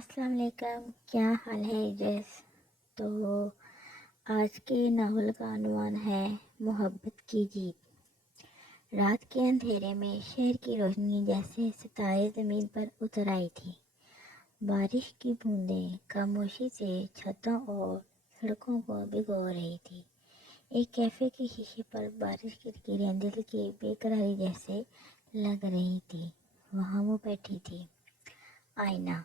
السلام علیکم، کیا حال ہے جیس؟ تو آج کے ناول کا عنوان ہے محبت کی جیت۔ رات کے اندھیرے میں شہر کی روشنی جیسے ستارے زمین پر اتر آئی تھی۔ بارش کی بوندیں خاموشی سے چھتوں اور سڑکوں کو بھگو رہی تھی۔ ایک کیفے کے شیشے پر بارش کی کریں دل کی بے قراری جیسے لگ رہی تھی۔ وہاں وہ بیٹھی تھی، آئینہ،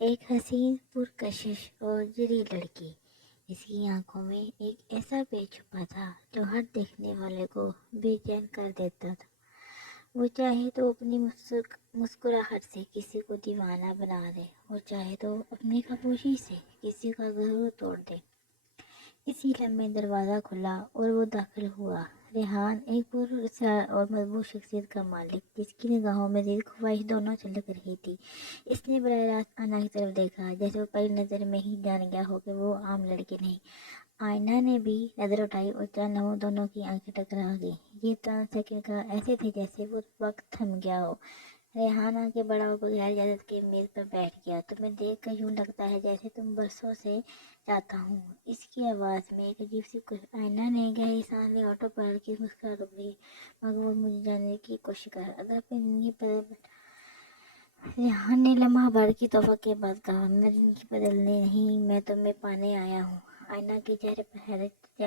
ایک حسین پرکشش اور جری لڑکی۔ اس کی آنکھوں میں ایک ایسا بے چھپا تھا جو ہر دیکھنے والے کو بے چین کر دیتا تھا۔ وہ چاہے تو اپنی مسکراہٹ سے کسی کو دیوانہ بنا دے اور چاہے تو اپنی خاموشی سے کسی کا غرور توڑ دے۔ اسی لمحے دروازہ کھلا اور وہ داخل ہوا۔ ریحان، ایک پراسرار اور مضبوط شخصیت کا مالک، جس کی نگاہوں میں دل خواہش دونوں چھلک رہی تھی۔ اس نے براہ راست آئینہ کی طرف دیکھا، جیسے وہ پہلی نظر میں ہی جان گیا ہو کہ وہ عام لڑکی نہیں۔ آئینہ نے بھی نظر اٹھائی اور چند لمحوں دونوں کی آنکھیں ٹکرا گئیں۔ یہ چند سیکنڈ کا ایسے تھے جیسے وہ وقت تھم گیا ہو۔ ریحان آنکھیں بڑھا اور بغیر اجازت کے میز پر بیٹھ گیا۔ تمہیں دیکھ کر یوں لگتا ہے جیسے تم برسوں سے چاہتا ہوں۔ اس کی آواز میں ایک عجیب سی آئینہ نے گہری سانس لی۔ آٹو پائلٹ کی مسکراہٹ ابھری، مگر وہ مجھے جاننے کی کوشش کر اگر اپنی زندگی بدل۔ ریحان نے لمحہ بھر کی توقع کے بعد کہا، میں زندگی بدلنے نہیں، میں تمہیں پانے آیا ہوں۔ آئینہ کے چہرے پر حیرت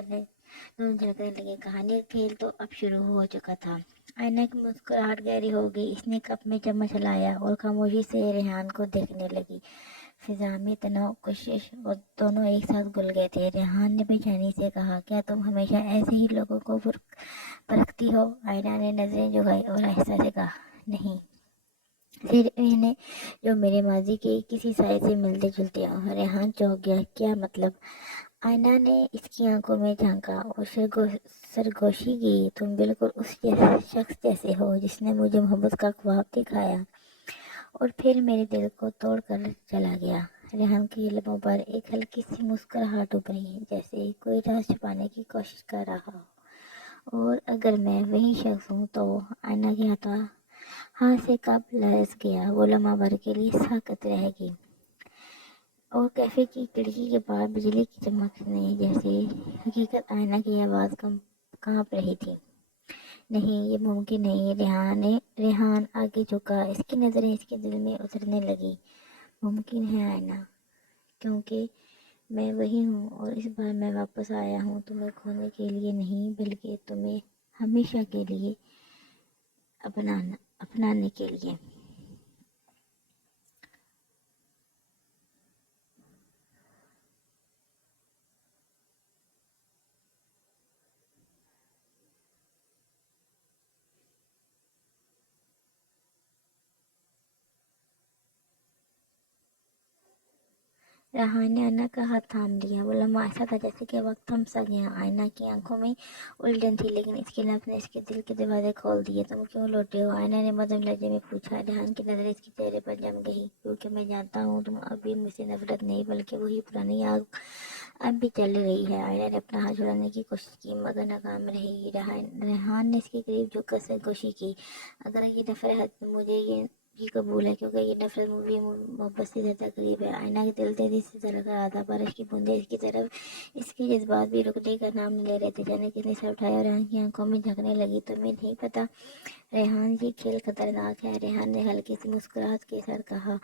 دونوں جھلکنے لگے۔ کہانی کا کھیل تو اب شروع ہو چکا تھا۔ آئینہ کی مسکراہٹ گہری ہو گئی۔ اس نے کپ میں چمچ ہلایا اور خاموشی سے ریحان کو دیکھنے لگی۔ فضا میں تناؤ، کوشش اور دونوں ایک ساتھ گھل گئے تھے۔ ریحان نے بے چینی سے کہا، کیا تم ہمیشہ ایسے ہی لوگوں کو پرکھتی ہو؟ آئینہ نے نظریں جھکائی اور آہستہ سے کہا، نہیں، صرف انہیں جو میرے ماضی کے کسی سائے سے ملتے جلتے ہوں۔ ریحان چونک گیا، کیا مطلب؟ آئینہ نے اس کی آنکھوں میں جھانکا اور سرگوشی کی، تم بالکل اس شخص جیسے ہو جس نے مجھے محبت کا خواب دکھایا اور پھر میرے دل کو توڑ کر چلا گیا۔ ریحان کے لبوں پر ایک ہلکی سی مسکراہٹ ابھری، جیسے کوئی راز چھپانے کی کوشش کر رہا ہو۔ اور اگر میں وہی شخص ہوں تو؟ آئینہ کے ہاتھ سے کپ لرز گیا۔ وہ لمحہ بھر کے لیے ساکت رہ گئی اور کیفے کی کھڑکی کے باہر بجلی کی چمک نے جیسے حقیقت آئینہ کی آواز کانپ رہی تھی۔ نہیں، یہ ممکن نہیں۔ ریحان آگے جھکا، اس کی نظریں اس کے دل میں اترنے لگی۔ ممکن ہے آئینہ، کیونکہ میں وہی ہوں اور اس بار میں واپس آیا ہوں تمہیں کھونے کے لیے نہیں، بلکہ تمہیں ہمیشہ کے لیے اپنانے کے لیے۔ ریحان نے آئینہ کا ہاتھ تھام لیا۔ وہ لمحہ ایسا تھا جیسے کہ وقت تھم سا گیا۔ آئینہ کی آنکھوں میں الجھن تھی، لیکن اس کے لفظ نے اس کے دل کے دروازے کھول دیے۔ تم کیوں لوٹے ہو؟ آئینہ نے مدھم لہجے میں پوچھا۔ ریحان کی نظریں اس کے چہرے پر جم گئی، کیونکہ میں جانتا ہوں تم اب بھی مجھ سے نفرت نہیں، بلکہ وہی پرانی آگ اب بھی چل رہی ہے۔ آئینہ نے اپنا ہاتھ چھڑانے کی کوشش کی، مگر ناکام رہی۔ ریحان نے اس کے قریب جھک کر سرگوشی کی، اگر یہ نفرت مجھے یہ بھی قبول ہے، کیونکہ یہ نفرت مجھے محبت سے زیادہ قریب ہے۔ آئینہ کے دل تیزی سے دھڑک رہا تھا۔ بارش کی بوندیں اس کی طرف، اس کے جذبات بھی رکنے کا نام نہیں لے رہے تھے۔ اچانک اس نے سر اٹھایا اور ریحان کی آنکھوں میں جھانکنے لگی۔ تمہیں نہیں پتا ریحان، یہ کھیل خطرناک ہے۔ ریحان نے ہلکی سی مسکراہٹ کے ساتھ کہا،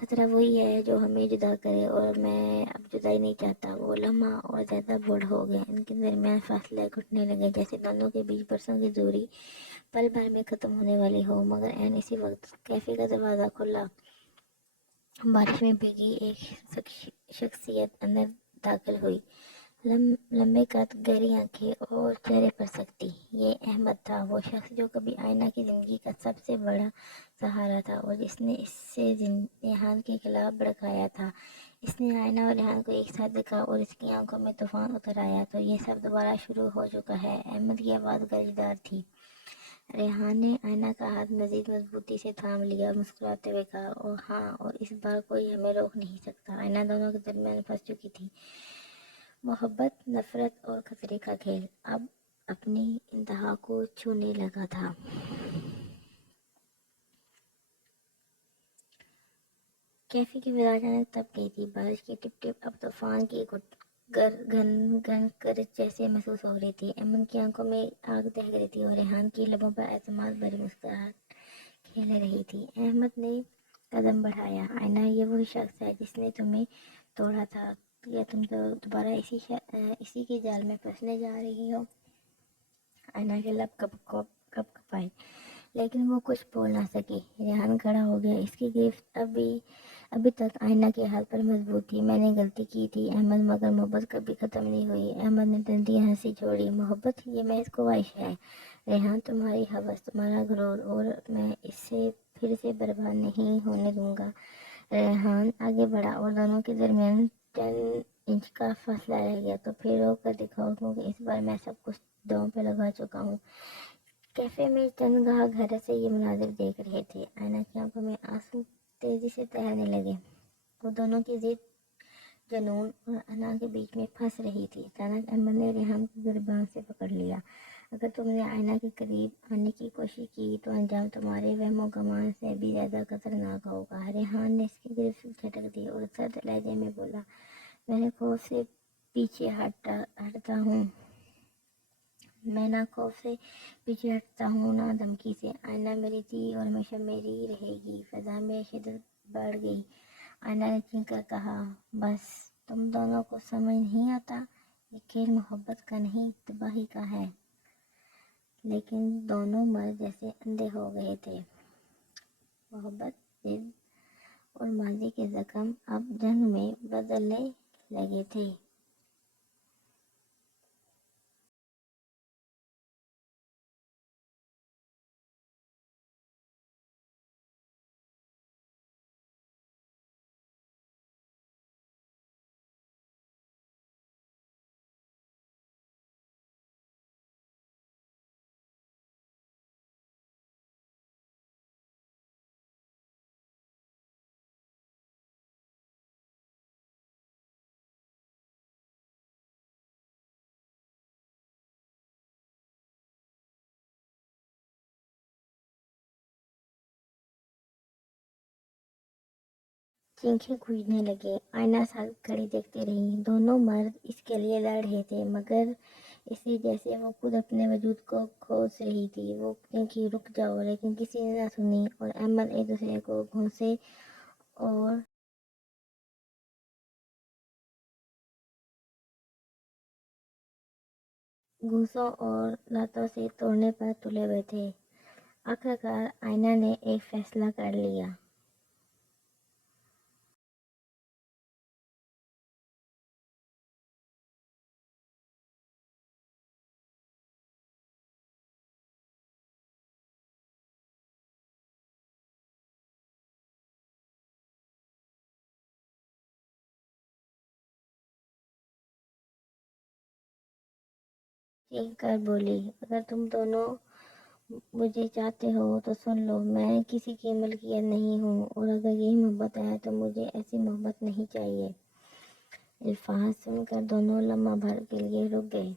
خطرہ وہی ہے جو ہمیں جدا کرے، اور میں اب جدائی نہیں چاہتا۔ وہ لمحہ اور زیادہ بوڑھ ہو گیا۔ ان کے درمیان فاصلے گھٹنے لگے، جیسے دونوں کے بیچ برسوں کی دوری پل بھر میں ختم ہونے والی ہو۔ مگر عین اسی وقت کیفے کا دروازہ کھلا۔ بارش میں بھیگی ایک شخصیت اندر داخل ہوئی، لمبے قد، گہری آنکھیں اور چہرے پر سختی۔ یہ احمد تھا، وہ شخص جو کبھی آئینہ کی زندگی کا سب سے بڑا سہارا تھا اور جس نے اسے ریحان کے خلاف بھڑکایا تھا۔ اس نے آئینہ اور ریحان کو ایک ساتھ دیکھا اور اس کی آنکھوں میں طوفان اتر آیا۔ تو یہ سب دوبارہ شروع ہو چکا ہے؟ احمد کی آواز گرجدار تھی۔ ریحان نے آئینہ کا ہاتھ مزید مضبوطی سے تھام لیا اور مسکراتے ہوئے کہا، ہاں، اور اس بار کوئی ہمیں روک نہیں سکتا۔ آئینہ دونوں کے درمیان پھنس چکی تھی۔ محبت، نفرت اور خطرے کا کھیل اب اپنی انتہا کو چھونے لگا تھا۔ कैफे की फिजा अचानक तब गई थी। बारिश की टिप टिप अब तूफान की घन घन कर जैसे महसूस हो रही थी। अमन की आंखों में आग दहक रही थी और रेहान की लबों पर एतमाद भरी मुस्कुराहट खेल रही थी। अहमद ने कदम बढ़ाया। आईना, ये वही शख्स है जिसने तुम्हें तोड़ा था, या तुम तो दोबारा इसी के जाल में फंसने जा रही हो? आईना के लब कप कपाए, लेकिन वो कुछ बोल ना सकी। रेहान खड़ा हो गया। इसकी गिरफ्त अभी तक आईना के हाथ पर मजबूत थी। मैंने गलती की थी अहमद, मगर मोहब्बत कभी ख़त्म नहीं हुई। अहमद ने तंदी हंसी छोड़ी। मोहब्बत ये महज ख्वाहिश है रेहान, तुम्हारी हवस, तुम्हारा गुरूर, और मैं इससे फिर से बर्बाद नहीं होने दूंगा। रेहान आगे बढ़ा और दोनों के दरमियान चंद इंच का फासला रह गया। तो फिर रोक कर दिखाओ, क्योंकि इस बार मैं सब कुछ दांव पे लगा चुका हूँ। कैफे में चंद ग्राहक हैरत से ये मुनाजिर देख रहे थे। आयना की आंखों में आंसू तेजी से तैरने लगे। वो दोनों की जिद, जुनून और अना के बीच में फंस रही थी। अचानक अहमद ने रेहान को गिरबान से पकड़ लिया। अगर तुमने आयना के करीब आने की कोशिश की तो अंजाम तुम्हारे वहमो गमान से भी ज्यादा खतरनाक होगा। रेहान ने इसकी गिरफ्त झटक दी और सर्द लहजे में बोला, मैंने खौफ से पीछे हटता हूँ। मैं ना खौफ से पीछे हटता हूँ, ना धमकी से। आयना मेरी थी और हमेशा मेरी रहेगी। फिजा में शिद्दत बढ़ गई। आयना ने चीख कर कहा, बस, तुम दोनों को समझ नहीं आता, ये खेल मोहब्बत का नहीं, तबाही का है। लेकिन दोनों मर्द जैसे अंधे हो गए थे। मोहब्बत, जिद और माजी के जख्म अब जंग में बदलने लगे थे। चीखें गूंजने लगे। आईना साहब खड़ी देखती रही। दोनों मर्द इसके लिए लड़ रहे थे, मगर इसी जैसे वो खुद अपने वजूद को खोज रही थी। वो चीखी, रुक जाओ, लेकिन किसी ने ना सुनी और अहमद एक दूसरे को और घूंसों और लातों से तोड़ने पर तुले हुए थे। आखिरकार आईना ने एक फैसला कर लिया। चीख कर बोली, अगर तुम दोनों मुझे चाहते हो तो सुन लो, मैं किसी की मलकियत नहीं हूँ, और अगर यही मोहब्बत है तो मुझे ऐसी मोहब्बत नहीं चाहिए। अल्फाज सुनकर दोनों लम्हा भर के लिए रुक गए।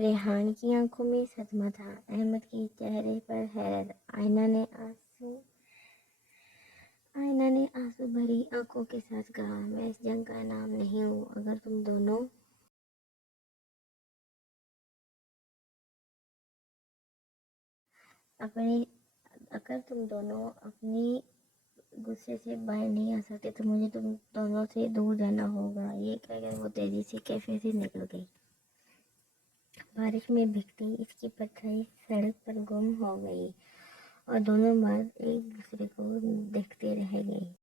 रेहान की आंखों में सदमा था, अहमद की चेहरे पर हैरत। आयना ने आंसू भरी आंखों के साथ कहा, मैं इस जंग का नाम नहीं हूँ। अपनी अगर तुम दोनों अपनी गुस्से से बाहर नहीं आ सकते तो मुझे तुम दोनों से दूर जाना होगा। ये कहकर वो तेजी से कैफे से निकल गई। बारिश में भीगती इसकी परछाई सड़क पर गुम हो गई और दोनों मर्द एक दूसरे को देखते रह गए।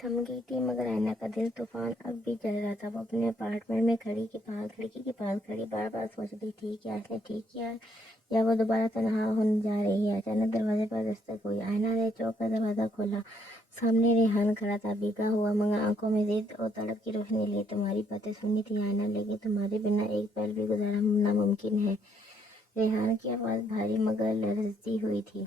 थम गई थी, मगर आयना का दिल तूफान अब भी चल रहा था। वो अपने अपार्टमेंट में खिड़की के पास खड़ी बार बार सोच रही थी कि इसने ठीक किया या वो दोबारा तनहा होने जा रही है। अचानक दरवाजे पर दस्तक हुई। आयना ने चौंक कर दरवाज़ा खोला। सामने रेहान खड़ा था, भीगा हुआ मगर आंखों में जिद और तड़प की रोशनी लिए। तुम्हारी बातें सुनी थी आयना, लेकिन तुम्हारे बिना एक पल भी गुजारा नामुमकिन है। रेहान की आवाज़ भारी मगर लरजती हुई थी।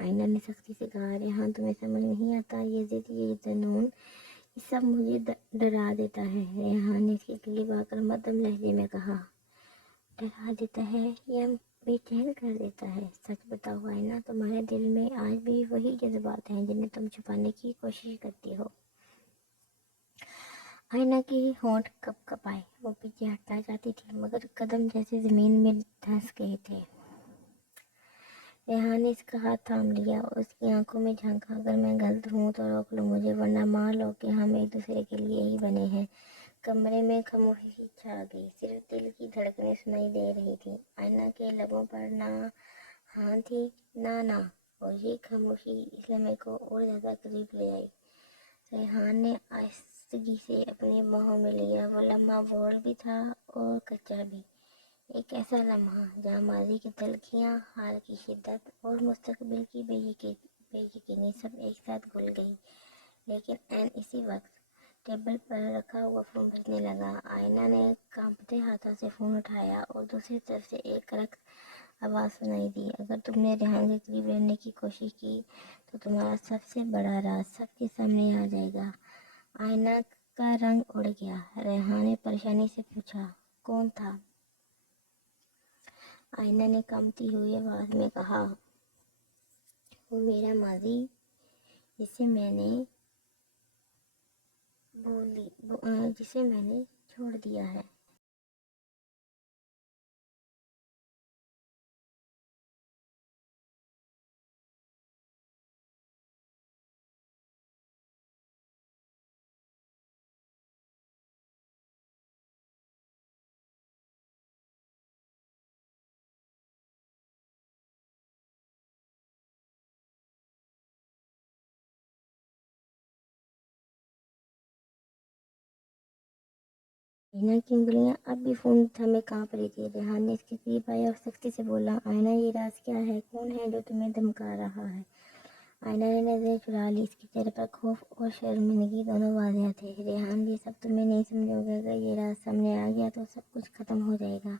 आयना ने सख्ती से कहा, रेहान तुम्हें समझ नहीं आता, ये जिद, ये जुनून, ये सब मुझे डरा देता है। रेहान ने इसके करीब आकर मध्यम लहजे में कहा, डरा देता है या बेचैन कर देता है? सच बताओ आयना, तुम्हारे दिल में आज भी वही जज्बात हैं जिन्हें तुम छुपाने की कोशिश करती हो? आयना की होंठ कँपाए। वो पीछे हटना चाहती थी, मगर कदम जैसे जमीन में धंस गए थे। रेहान ने इसका हाथ थाम लिया और उसकी आंखों में झांका। अगर मैं गलत हूँ तो रोक लो मुझे, वरना मान लो कि हम एक दूसरे के लिए ही बने हैं। कमरे में खामोशी छा गई, सिर्फ दिल की धड़कनें सुनाई दे रही थी। आयना के लबों पर ना हाँ थी ना, और ये खामोशी इस लम्हे को और ज्यादा करीब ले आई। रेहान ने आहिस्तगी से अपने बाहों में लिया। वो लम्हा बोल्ड भी था और कच्चा भी। एक ऐसा लम्हा जहाँ माजी की तलखियाँ, हार की शिद्दत और मुस्तकबिल की बेयकीनी सब एक साथ घुल गई। लेकिन ऐन इसी वक्त टेबल पर रखा हुआ फ़ोन बजने लगा। आयना ने कांपते हाथों से फ़ोन उठाया और दूसरी तरफ से एक कड़क आवाज़ सुनाई दी, अगर तुमने रेहान के करीब रहने की कोशिश की तो तुम्हारा सबसे बड़ा राज सबके सामने आ जाएगा। आयना का रंग उड़ गया। रेहान ने परेशानी से पूछा, कौन था? आयना ने कंपती हुई आवाज में कहा, वो मेरा माजी जिसे मैंने छोड़ दिया है। आयना की उंगलियां अब भी फोन थमे कांप रही थी। रेहान ने इसके करीब आया और सख्ती से बोला, आयना ये राज क्या है? कौन है जो तुम्हें धमका रहा है? आयना ने नजर चुरा ली। इसके चेहरे पर खौफ और शर्मिंदगी दोनों वाज़ेह थे। रेहान, ये सब तुम्हें नहीं समझोगे। अगर ये राज सामने आ गया तो सब कुछ खत्म हो जाएगा।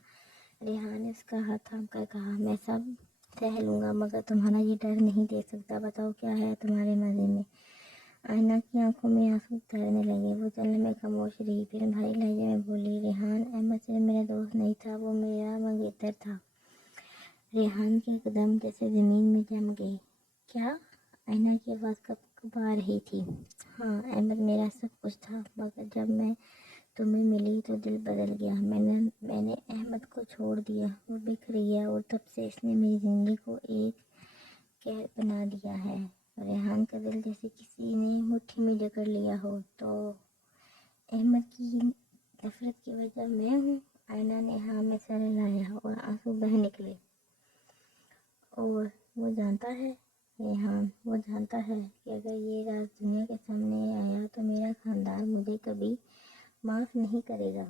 रेहान ने उसका हाथ थाम कर कहा, मैं सब सह लूंगा, मगर तुम्हारा ये डर नहीं देख सकता। बताओ क्या है तुम्हारे मजे में? आयना की आंखों में आंसू तैरने लगे। वो चलने में खामोश रही, फिर भारी लहजे में बोली, रेहान, अहमद सिर्फ मेरा दोस्त नहीं था, वो मेरा मंगेतर था। रेहान के कदम जैसे जमीन में जम गए। क्या? आयना की आवाज़ कँपा रही थी। हाँ, अहमद मेरा सब कुछ था, मगर जब मैं तुम्हें मिली तो दिल बदल गया। मैंने अहमद को छोड़ दिया, वो बिखर गया और तब से इसने मेरी ज़िंदगी को एक कहर बना दिया है। रेहान का दिल जैसे किसी ने मुट्ठी में जकड़ लिया हो। तो अहमद की नफरत की वजह मैं हूँ? आयना ने हाँ में सर हिलाया और आंसू बह निकले। और वो जानता है रेहान, वो जानता है कि अगर ये राज दुनिया के सामने आया तो मेरा खानदान मुझे कभी माफ़ नहीं करेगा।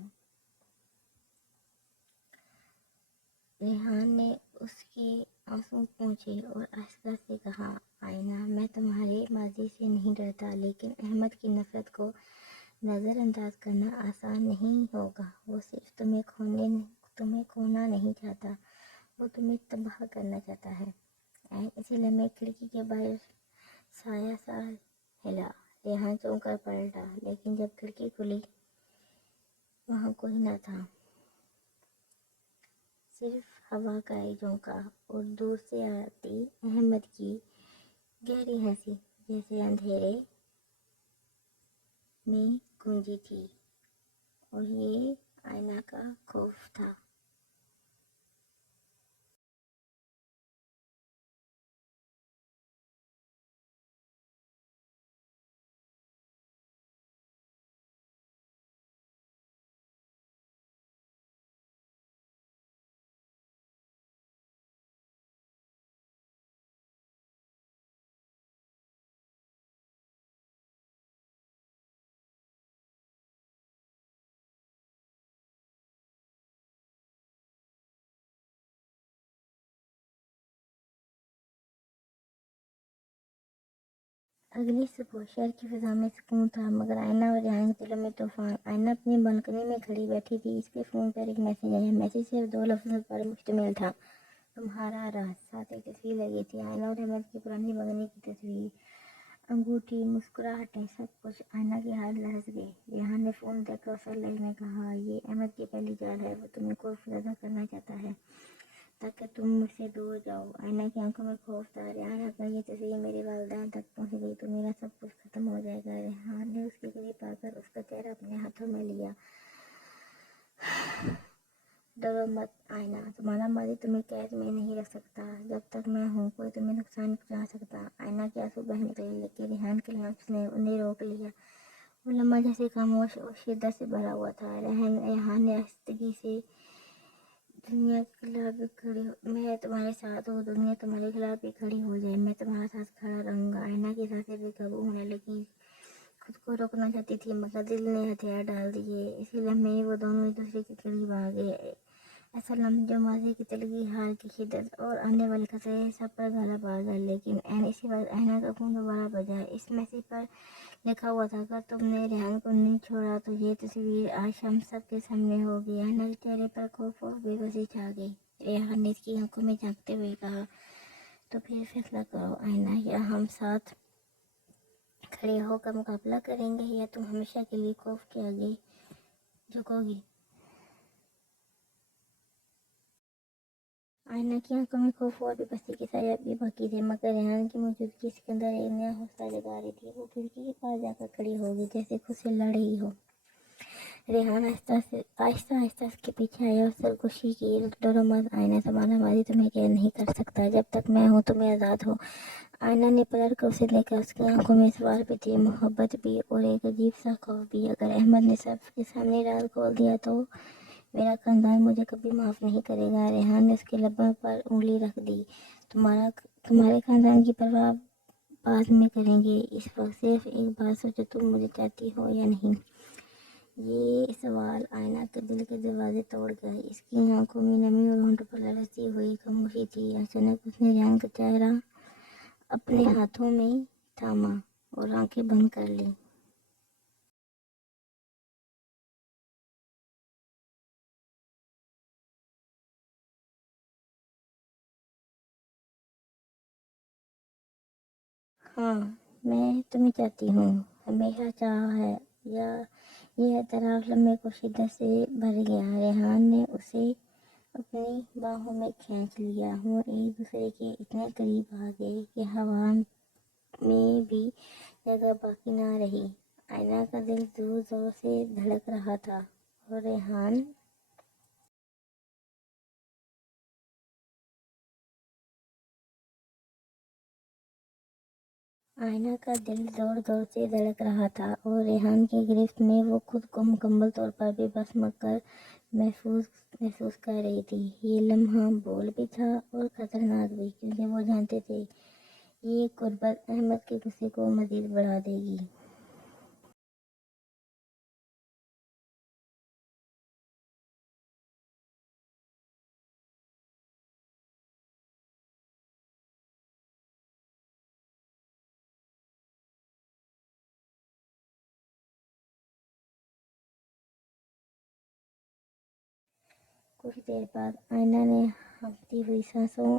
रेहान ने उसके आंसू पोंछे और आहिस्ता से कहा, आयना, मैं तुम्हारे माजी से नहीं डरता, लेकिन अहमद की नफरत को नज़रअंदाज करना आसान नहीं होगा। वो सिर्फ तुम्हें खोना नहीं चाहता, वो तुम्हें तबाह करना चाहता है। इसी लम्हे खिड़की के बाहर साया सा हिला। रेहान चौंक कर पलटा, लेकिन जब खिड़की खुली वहाँ कोई न था। सिर्फ हवा का एक झोंका और दूर से आती अहमद की गहरी हंसी, जैसे अंधेरे में गूंजी थी। और ये आयना का खौफ था। अगली सुबह शहर की फिजा में सुकून था, मगर आयना और रेहान के दिलों में तूफान। आयना अपनी बालकनी में खड़ी बैठी थी। इसके फ़ोन पर एक मैसेज आया। मैसेज सिर्फ 2 लफ्ज़ों पर मुश्तमिल था, तुम्हारा राज। साथ एक तस्वीर लगी थी, आयना और अहमद की पुरानी बंगले की तस्वीर, अंगूठी, मुस्कुराहटें, सब कुछ। आयना की हाथ लहस गई। रेहान ने फ़ोन देखकर उस लहजे में कहा, ये अहमद की पहली चाल है। वो तुम्हें खौफ ज़्यादा करना चाहता है ताकि तुम मुझसे दूर जाओ। आयना की आंखों में खौफ था। रेहान, अगर ये तस्वीर मेरे वालिदैन तक पहुंच गई तो मेरा सब कुछ खत्म हो जाएगा। रेहान ने उसके करीब आकर उसका चेहरा अपने हाथों में लिया। डरो मत आयना, तुम्हारा मालिक तुम्हें कैद में नहीं रख सकता। जब तक मैं हूँ कोई तुम्हें नुकसान नहीं पहुंचा सकता। आयना के आंसू बह निकले, लेकिन रेहान के लफ्ज़ ने उन्हें रोक लिया। वो लम्हा जैसे खामोश और शिद्दत से भरा हुआ था। रेहान ने आहिस्तगी से, दुनिया के खिलाफ भी खड़ी हो, मैं तुम्हारे साथ हूँ, दुनिया तुम्हारे खिलाफ भी खड़ी हो जाए, मैं तुम्हारे साथ खड़ा रहूंगा। आयना की सांसें बेकाबू होने लगी। खुद को रोकना चाहती थी, मगर दिल ने हथियार डाल दिए। इसी लम्हे वो दोनों एक दूसरे के करीब आ गए। ऐसा लम्हा जो माजी की तलगी, हार की शिद्दत और आने वाले खतरे सब पर गालिब आ गया। लेकिन इसी बार आयना का खून दोबारा बजा। इस मैसेज पर लिखा हुआ था, अगर तुमने रेहान को नहीं छोड़ा तो ये तस्वीर आज हम सब के सामने होगी। आयना के चेहरे पर खौफ और बेबसी छा गई। रेहान ने इसकी आंखों में झांकते हुए कहा, तो फिर फैसला करो आयना, या हम साथ खड़े होकर मुकाबला करेंगे, या तुम हमेशा के लिए खौफ के आगे झुकोगी। आयना की आंखों में खौफ और बेबसी के साए अब भी बाकी थे, मगर रेहान की मौजूदगी इसके अंदर एक नया हौसला जगा रही थी। वो खिड़की के पास जाकर खड़ी हो गई, जैसे खुद से लड़ रही हो। रेहान आहिस्ता आहिस्ता उसके पीछे आया और सरगोशी की। डरो मत आयना, तुम्हारा माजी तुम्हें कैद नहीं कर सकता। जब तक मैं हूँ तुम्हें आज़ाद हो। आयना ने पलट कर उसे देखा। उसकी आंखों में सवाल भी थे, मोहब्बत भी, और एक अजीब सा खौफ भी। अगर अहमद ने सबके सामने राज खोल दिया तो मेरा खानदान मुझे कभी माफ़ नहीं करेगा। रेहान ने उसके लबों पर उंगली रख दी। तुम्हारे खानदान की परवाह बाद में करेंगे। इस वक्त सिर्फ एक बात सोचो, तुम मुझे चाहती हो या नहीं। ये सवाल आयना के दिल के दरवाजे तोड़ गए। इसकी आंखों में नमी और होंठों पर ललचती हुई खामोशी थी। अचानक उसने रेहान का चेहरा अपने हाथों में थामा और आंखें बंद कर ली। हाँ, मैं तुम्हें चाहती हूँ, हमेशा चाहा है। या यह एतराफ़ लम्हे को शिद्दत से भर गया। रेहान ने उसे अपनी बाहों में खींच लिया। वो एक दूसरे के इतने करीब आ गए कि हवा में भी जगह बाकी ना रही। आयना का दिल जोर जोर से धड़क रहा था, और रेहान आयना का दिल जोर जोर से धड़क रहा था, और रेहान की गिरफ्त में वो खुद को मुकम्मल तौर पर बेबस मगर महफूज महसूस कर रही थी। ये लम्हा बोल भी था और खतरनाक भी, क्योंकि वो जानते थे ये कुर्बत अहमद के गुस्से को मज़ीद बढ़ा देगी। कुछ देर बाद आयना ने हाँफती हुई सांसों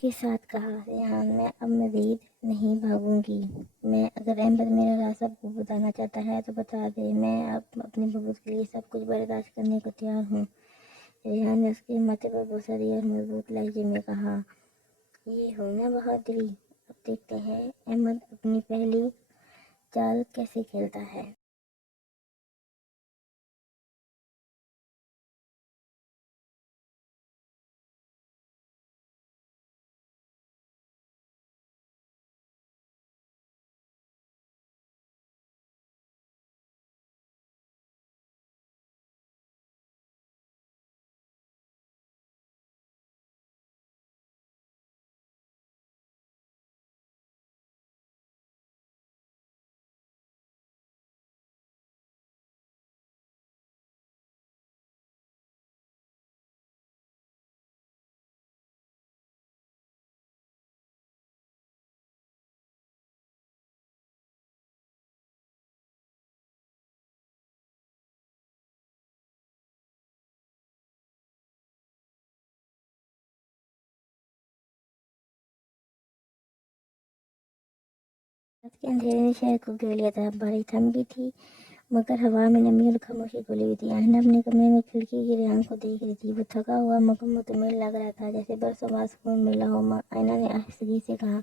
के साथ कहा, रेहान, मैं अब मज़ीद नहीं भागूंगी। मैं अगर अहमद मेरा राज सबको बताना चाहता है तो बता दे। मैं अब अपने बबूत के लिए सब कुछ बर्दाश्त करने को तैयार हूँ। रेहान ने उसके माथे पर बोसा दिया और मजबूत लहजे में कहा, ये हो ना बहादुरी। अब देखते हैं अहमद अपनी पहली चाल कैसे खेलता है। रात के अंधेरे ने शहर को घेर लिया था। बारिश थम गई थी, मगर हवा में नमी और खामोशी घुली हुई थी। आयना अपने कमरे में खिड़की की रेहान को देख रही थी। वो थका हुआ मगर मुतमिल लग रहा था, जैसे बरसों बाद सुकून मिला हो। आयना ने आहिस्तगी से कहा,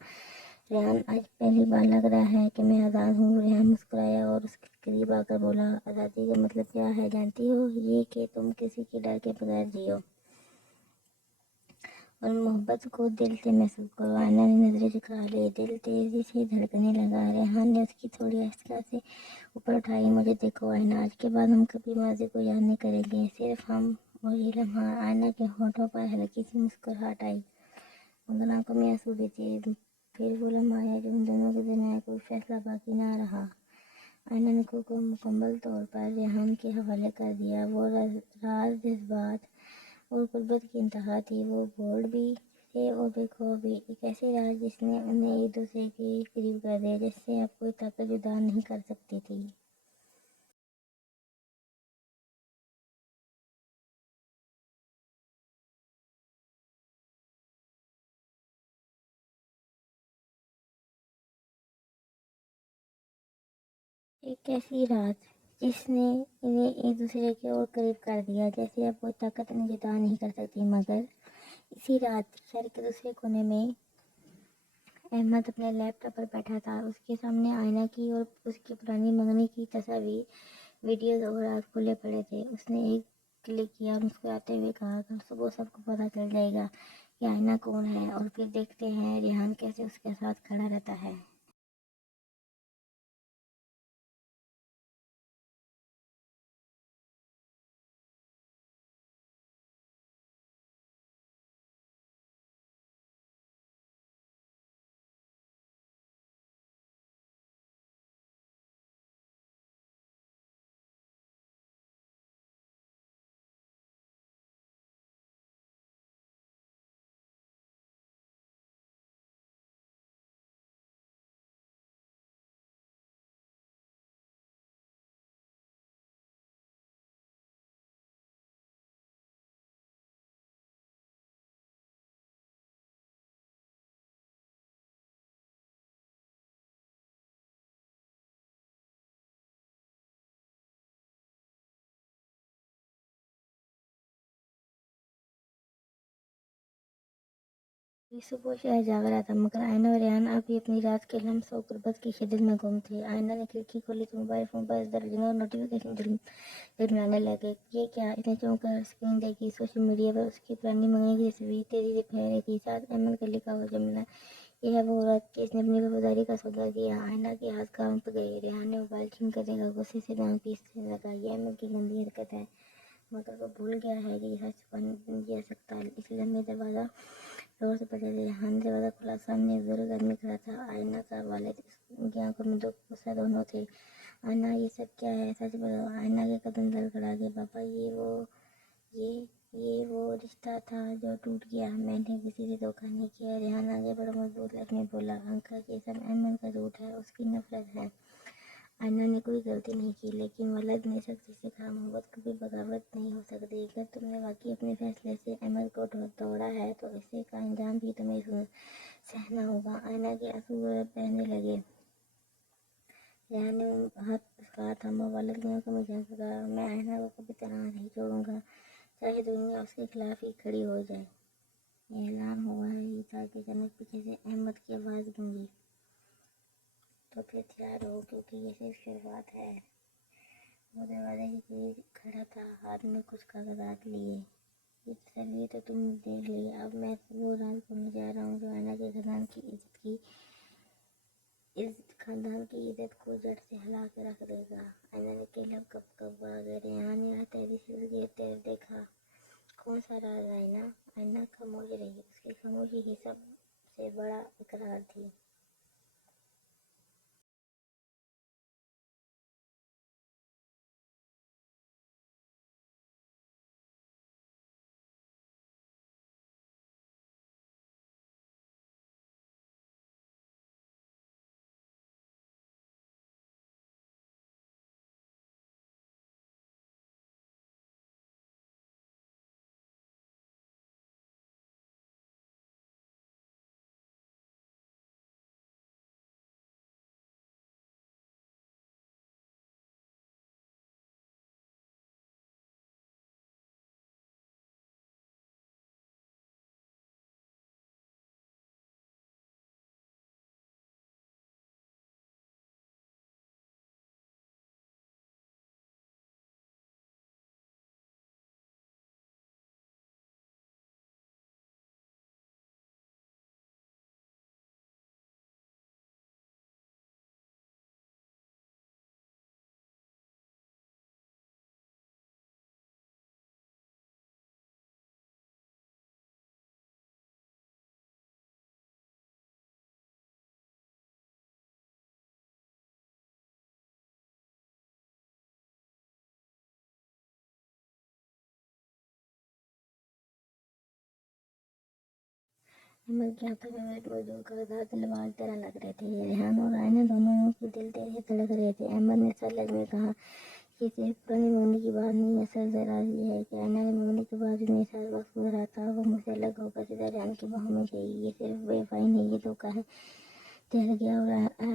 रेहान, आज पहली बार लग रहा है कि मैं आज़ाद हूँ। रेहान मुस्कुराया और उसके करीब आकर बोला, आज़ादी का मतलब क्या है जानती हो? ये कि तुम किसी के डर के बगैर जियो और मोहब्बत को दिल से महसूस करो। आयना ने नजरें झुका ली। दिल तेजी से धड़कने लगा। रेहान ने उसकी थोड़ी आहिस्ता से ऊपर उठाई। मुझे देखो आयना, आज के बाद हम कभी माजी को याद नहीं करेंगे, सिर्फ हम और ये लम्हा। आयना के होठों पर हल्की सी मुस्कुराहट आई, मगर आंखों में आंसू भी थे। फिर वो लम्हा आया जब उन दोनों के दरमियान कोई फैसला बाकी ना रहा। आयना ने खुद को मुकम्मल तौर पर रेहान के हवाले कर दिया। वो राज, जज्बात और गुर्बत की इंतहा थी। वो बोल्ड भी थे और बेखौफ भी। एक ऐसी राज जिसने उन्हें एक दूसरे के करीब कर दिया, जिससे अब कोई ताकत जुदा नहीं कर सकती थी। एक ऐसी रात जिसने इन्हें एक दूसरे के और करीब कर दिया, जैसे अब कोई ताकत इन्हें जुदा नहीं कर सकती। मगर इसी रात शहर के दूसरे कोने में अहमद अपने लैपटॉप पर बैठा था। उसके सामने आईना की और उसकी पुरानी मंगनी की तस्वीर, वीडियोज और राज खुले पड़े थे। उसने एक क्लिक किया और मुस्कुराते हुए कहा, कल सुबह सबको पता चल जाएगा कि आईना कौन है, और फिर देखते हैं रेहान कैसे उसके साथ खड़ा रहता है। सुबह शहर जाग रहा था, मगर आयना और रेहान अभी अपनी रात के लम्स और गुर्बत की शिद्दत में गुम थे। आयना ने खिड़की खोली तो मोबाइल फोन पर दर्जनों नोटिफिकेशन झिलमिलाने लगे। ये क्या? इसने चौंक कर स्क्रीन देखी। सोशल मीडिया पर उसकी पुरानी मंगनी की तस्वीर तेजी से फैल रही थी, साथ अहमद का लिखा हुआ जुमला, यह है वो औरत जिसने अपनी वफादारी का सौदा किया। आयना के हाथ कांप गए। रेहान ने मोबाइल छीन कर देखा, गुस्से से दांत पीसने लगा। यह अहमद की गंदी हरकत है, मगर वो भूल गया है कि यह छुपा नहीं जा सकता। इसलिए लम्बे दरवाज़ा जोर से बजा दिया। हाँ, दरवाज़ा खुला। सामने एक बुजुर्ग आदमी खड़ा था, आयना का वालिद। उनकी आंखों में दुख गुस्सा दोनों थे। आयना, ये सब क्या है? सच बताओ। आयना के कदम धड़खड़ा गए। पापा, ये ये वो रिश्ता था जो टूट गया। मैंने किसी से धोखा नहीं किया। रेहान आगे बड़ा मजबूत लफ्ज़ में बोला, अंकल, ये सब अहमद का झूठ है, उसकी नफरत है। आयना ने कोई गलती नहीं की, लेकिन वलद ने सख्ती से कहा, मोहब्बत कभी बगावत नहीं हो सकती। अगर तुमने वाकई अपने फैसले से अहमद को तोड़ा है तो इसे का अंजाम भी तुम्हें सहना होगा। आयना के आंसू बहने लगे। रेहान ने हाथ उसका थामा। वलद की आंखों में झांक कर, मैं आयना को कभी तनहा नहीं छोड़ूंगा, चाहे दुनिया उसके खिलाफ ही खड़ी हो जाए। ये ऐलान हुआ ही था कि अचानक पीछे से अहमद की आवाज़ गूंजी, तो फिर तैयार हो, क्योंकि ये सिर्फ शुरुआत है। वो दरवाजे के करीब खड़ा था, हाथ में कुछ कागजात लिए। ये तस्वीर तो तुमने देख ली, अब मैं वो राज करने जा रहा हूँ जो आयना के खानदान की इज्जत को जड़ से हिला के रख देगा। आयना ने केवल कब कब आ गए। रेहान ने हथेली से उसकी तेज देखा। कौन सा राज आयना? आयना खामोश रही। उसकी खामोशी ही सबसे बड़ा इकरार थी। احمد کے ہاتھوں میں موجود کاغذات تلوار طرح لگ رہے تھے۔ ریحان اور آئینہ دونوں کے دل تیز سے دھڑک رہے تھے۔ احمد نے سر میں کہا، یہ صرف پرانی مونی کی بات نہیں، اصل ذرا یہ ہے کہ آئینہ نے مونی کے بعد میرے ساتھ وقت گزارا تھا، وہ مجھ سے الگ ہو کر سیدھا ریحان کی باہوں میں گئی۔ یہ صرف بے وفائی نہیں، یہ دھوکہ ہے۔ ٹھہر گیا اور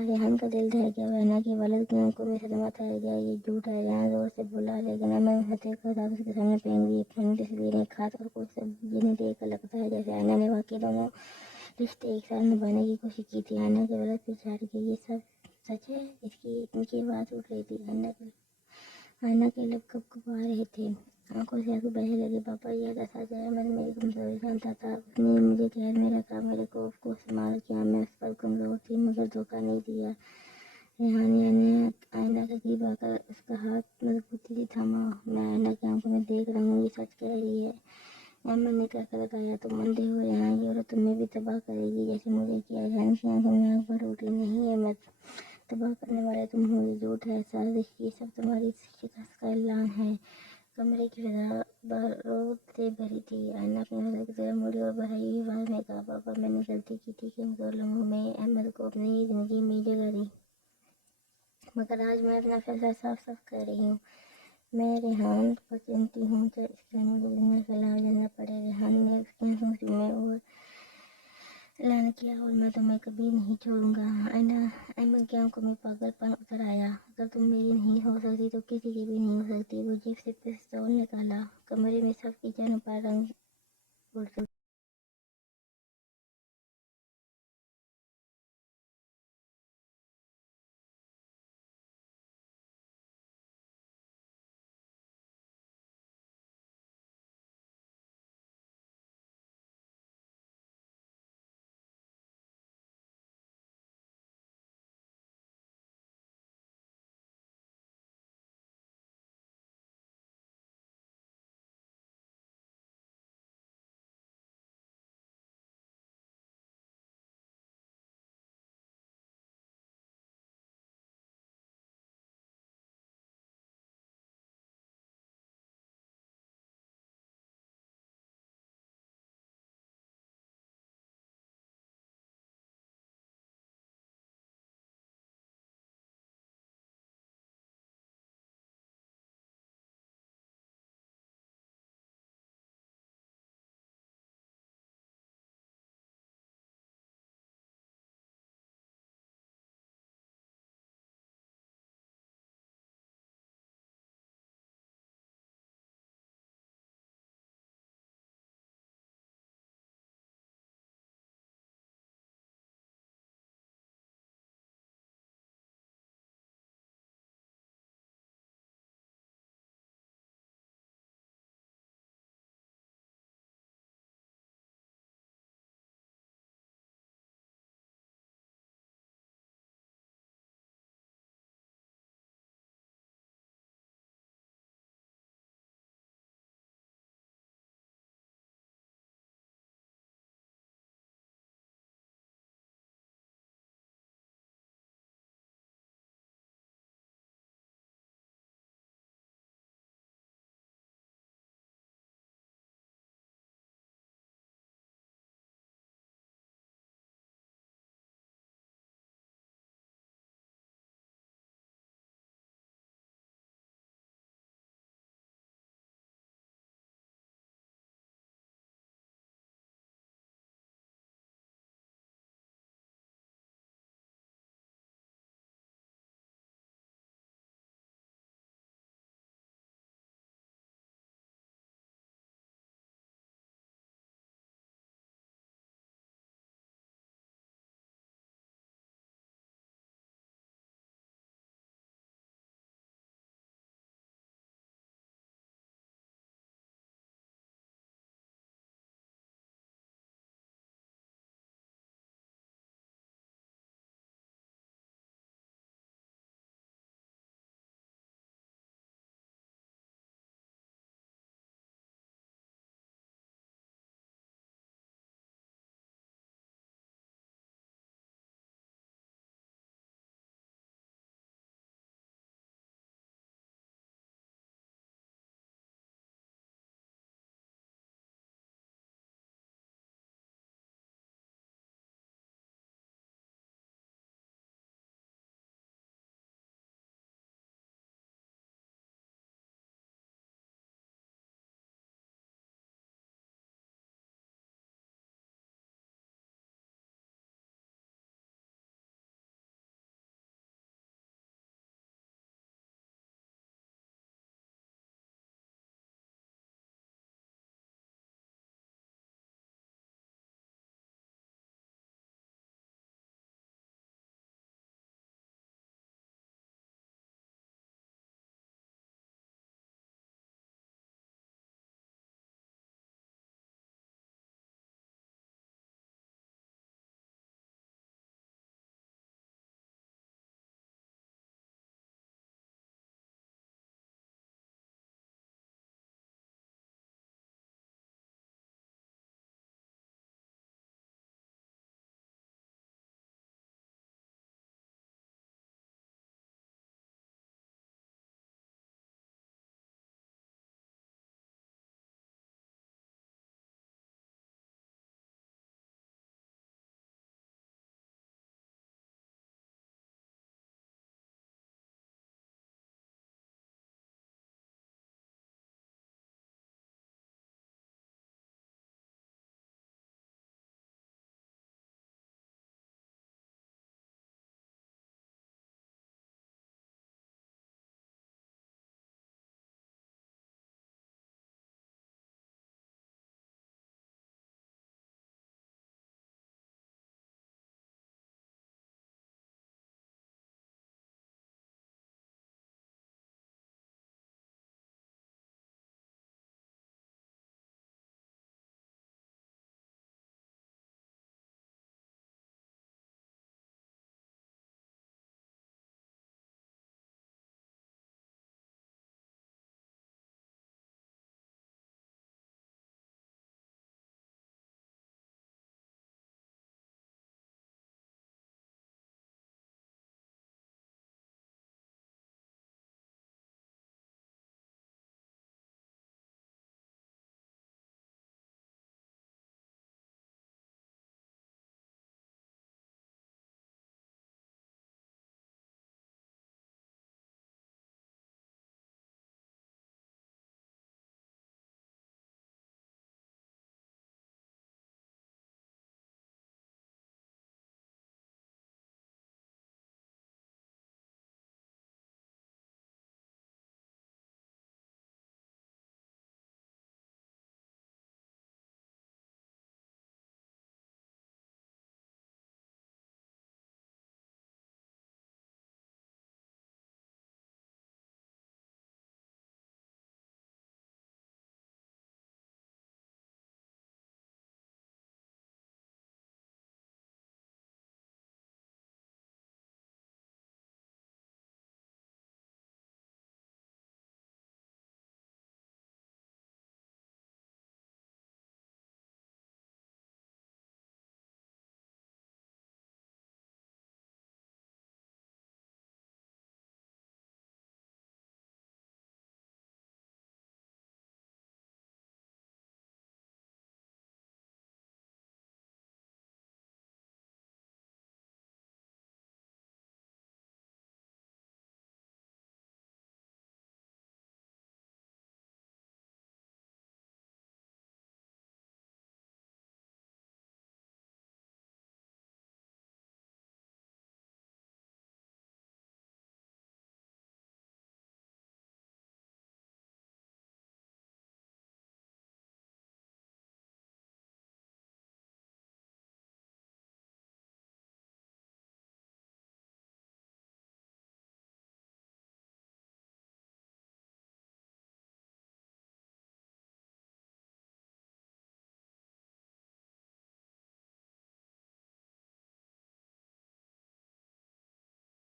ریحان کا دل ٹھہر گیا، آئینہ کے والد کی آنکھوں میں صدمہ ٹھہر گیا۔ یہ جھوٹ ہے، ریحان زور سے بولا، لیکن احمد نے ہتھیلی کاغذات اس کے سامنے پھینک دی۔ پرانی تصویریں، خط اور کچھ سب جنہیں دیکھ کر لگتا ہے جیسے آئینہ نے واقعی دونوں رشتے ایک ساتھ نبھانے کی کوشش کی تھی۔ آئینہ کے والد پچاڑ گئے، یہ سب سچ ہے؟ ان کی آواز اٹھ رہی تھی۔ آئینہ کے لب کب کب آ رہے تھے، آنکھوں سے آنسو بہنے لگے۔ پاپا یہ سچ ہے، احمد میری کمزوری جانتا تھا، اس نے مجھے قید میں رکھا، میرے خوف کو استعمال کیا، میں اس پر کمزور تھی مگر دھوکہ نہیں دیا۔ ریحان نے آئینہ کے قریب آ کر اس کا ہاتھ مضبوطی سے تھاما۔ میں آئینہ کی آنکھوں میں دیکھ رہا ہوں، یہ سچ کہہ رہی ہے۔ احمد نے کہہ کر لگایا، تم اندھے ہو ریحان، یہ عورت تمہیں بھی تباہ کرے گی جیسے مجھے کیا۔ ریحان کی آنکھوں میں آگ بھر اٹھی، نہیں احمد، تباہ کرنے والے تم ہو، یہ جھوٹ ہے، سازش، یہ سب تمہاری شکست کا اعلان ہے۔ کمرے کی فضا بارود سے بھری تھی۔ آئینہ اپنے والد کی طرف مڑی اور بھری ہوئی آواز میں کہا، پاپا میں نے غلطی کی تھی، کمزور لمحوں میں احمد کو اپنی زندگی میں جگہ دی، مگر آج میں اپنا فیصلہ صاف صاف کر رہی ہوں، میں ریحان کو چنتی ہوں، چاہے اس کے لیے مجھے دنیا سے الگ جانا پڑے۔ ریحان نے اس کی آنکھوں میں اور اعلان کیا، اور میں تمہیں کبھی نہیں چھوڑوں گا۔ احمد کی آنکھوں میں پاگل پن اتر آیا، اگر تم میری نہیں ہو سکتی تو کسی کی بھی نہیں ہو سکتی۔ وہ جیب سے پستول نکالا، کمرے میں سب کی جانوں پر رنگ اڑ